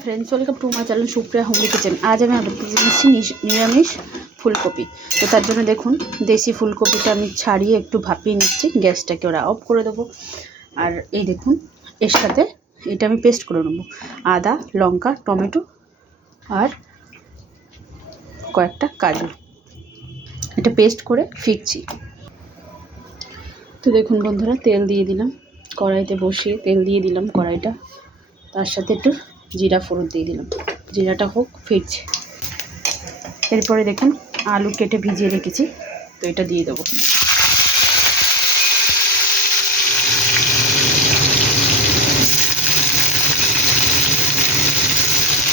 Friends welcome to my channel Supriya homely kitchen. आज मैं आपके निरामिष फुलकपि। तो तार जोन्नो देखुन देशी फुलकपिटा आमि छाड़िए एकटू भापिए निচ্ছি। গ্যাসটাকে ওরা অফ করে দেবো। আর এই দেখুন এর সাথে এটা আমি পেস্ট করে নেব, আদা লঙ্কা টমেটো আর কয়েকটা কাজু, এটা পেস্ট করে ফিরছি। তো দেখুন বন্ধুরা তেল দিয়ে দিলাম, কড়াইতে বসিয়ে তেল দিয়ে দিলাম কড়াইটা, তার সাথে একটু জিরা ফোড়ন দিয়ে দিলাম, জিরাটা হোক ফিরছে। এরপরে দেখুন আলু কেটে ভিজিয়ে রেখেছি, তো এটা দিয়ে দেবো।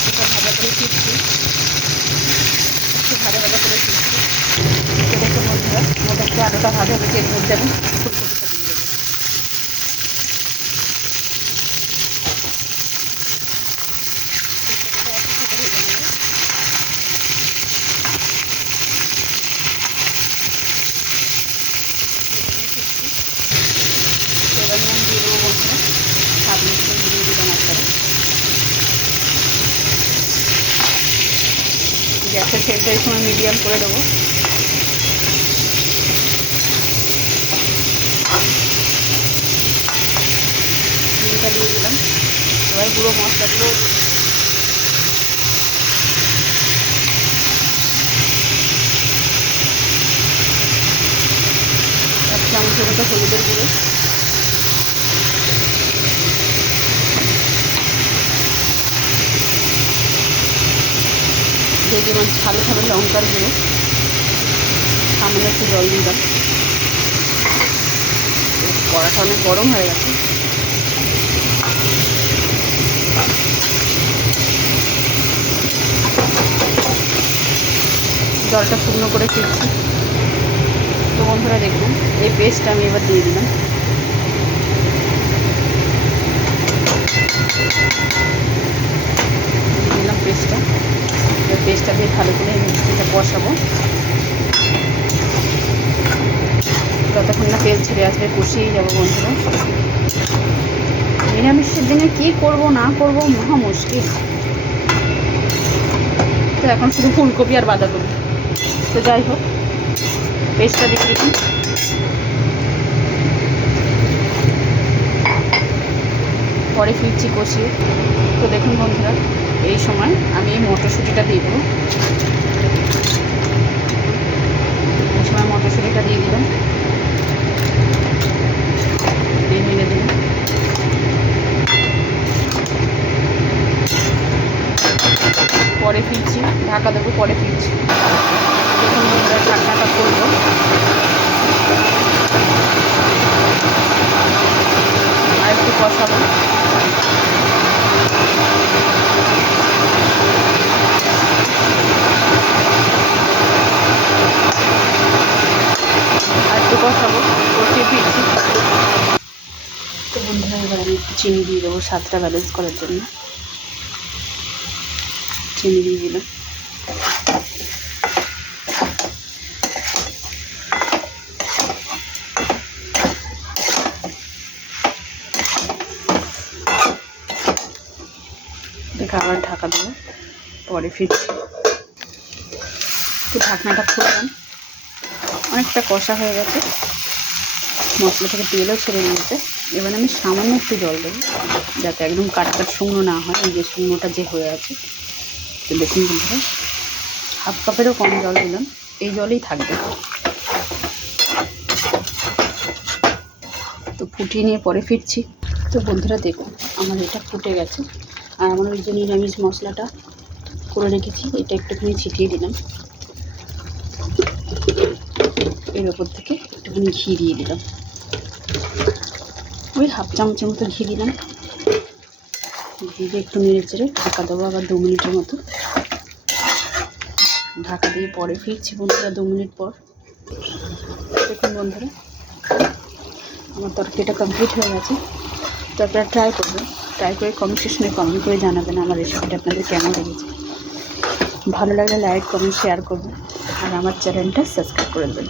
এটা ভাজা করে ফিরছি, একটু ভাজা ভাজা করে ফিরছি। তো দেখুন বন্ধুরা মোটামুটি আলুটা ভাজা হয়েছে, এর মধ্যে আমি গ্যাসের ফ্লেমটা এই সময় মিডিয়াম করে দেবো। নুনটা দিয়ে দিলাম, এবার গুঁড়ো মশলাগুলো এক চামচের মতো হলুদের গুঁড়ো, যে যেমন ঝাল খাবে লঙ্কার গুঁড়ো, সামনে একটু জল দিলাম। কড়াটা অনেক গরম হয়ে গেছে, জলটা শুকনো করে ফিরছি। তো বন্ধুরা দেখুন এই পেস্টটা আমি এবার দিয়ে দিলাম, পেস্টটা। এবার পেস্টটা দিয়ে ভালো করে মিক্সিটা কষাবো, যতক্ষণ না তেল ছেড়ে আসবে কষিয়েই যাবো। বন্ধুরা নিরামিষের দিনে কী করব না করব মহা মুশকিল। তো এখন শুধু ফুলকপি আর বাঁধাকপি। তো যাই হোক পেস্টটা দিয়ে দিলাম, পরে ফিরছি কষিয়ে। তো দেখুন বন্ধুরা এই সময় আমি এই মটরশুঁটিটা দিয়ে দেবো, এই সময় মটরশুঁটিটা দিয়ে দিলাম, দিয়ে নেড়ে দিলাম। পরে ফিরছি, ঢাকা দেবো, পরে ফিরছি। দেখুন বন্ধুরা ঢাকনাটা করবো, আর একটু কষাবো। কষাবো, কষিয়ে ফিরছি। তো বন্ধুরা এবার আমি একটু চিনি দিয়ে দেবো স্বাদটা ব্যালেন্স করার জন্য, চিনি দিয়ে দিলাম। দেখে আবার ঢাকা দেবো, পরে ফিরছি। তো ঢাকনাটা খুললাম, অনেকটা কষা হয়ে গেছে, মশলা থেকে তেলও ছেড়ে দিয়েছে। এবার আমি সামান্য একটু জল দেবো, যাতে একদম কাটকাট শুকনো না হয়, এই যে শুকনোটা যে হয়ে আছে। তো দেখুন বন্ধুরা হাফ কাপেরও কম জল দিলাম, এই জলেই থাকবে। তো ফুটিয়ে নিয়ে পরে ফিরছি। তো বন্ধুরা দেখুন আমার এটা ফুটে গেছে, আর আমার ওই যে নিরামিষ মশলাটা করে রেখেছি এটা একটুখানি ছিটিয়ে দিলাম, এর ওপর থেকে একটুখানি ঘি দিয়ে দিলাম, ওই হাফ চামচের মতো ঘি দিলাম। ঘি দিয়ে একটু নেড়ে চেড়ে ঢাকা দেবো আবার 2 মিনিটের মতো। ঢাকা দিয়ে পরে ফিরছি বন্ধুরা 2 মিনিট পর। দেখুন বন্ধুরা আমার তরকারিটা কমপ্লিট হয়ে গেছে। তো আপনারা ট্রাই করবেন, ট্রাই করে কমেন্ট সেকশনে কমেন্ট করে জানাবেন আমার রেসিপিটা আপনাদের কেমন লেগেছে। ভালো লাগলে লাইক কমেন্ট শেয়ার করবেন, আর আমার চ্যানেলটা সাবস্ক্রাইব করে দেবেন।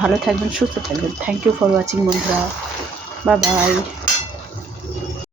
ভালো থাকবেন, সুস্থ থাকবেন। থ্যাংক ইউ ফর ওয়াচিং বন্ধুরা, বাই বাই।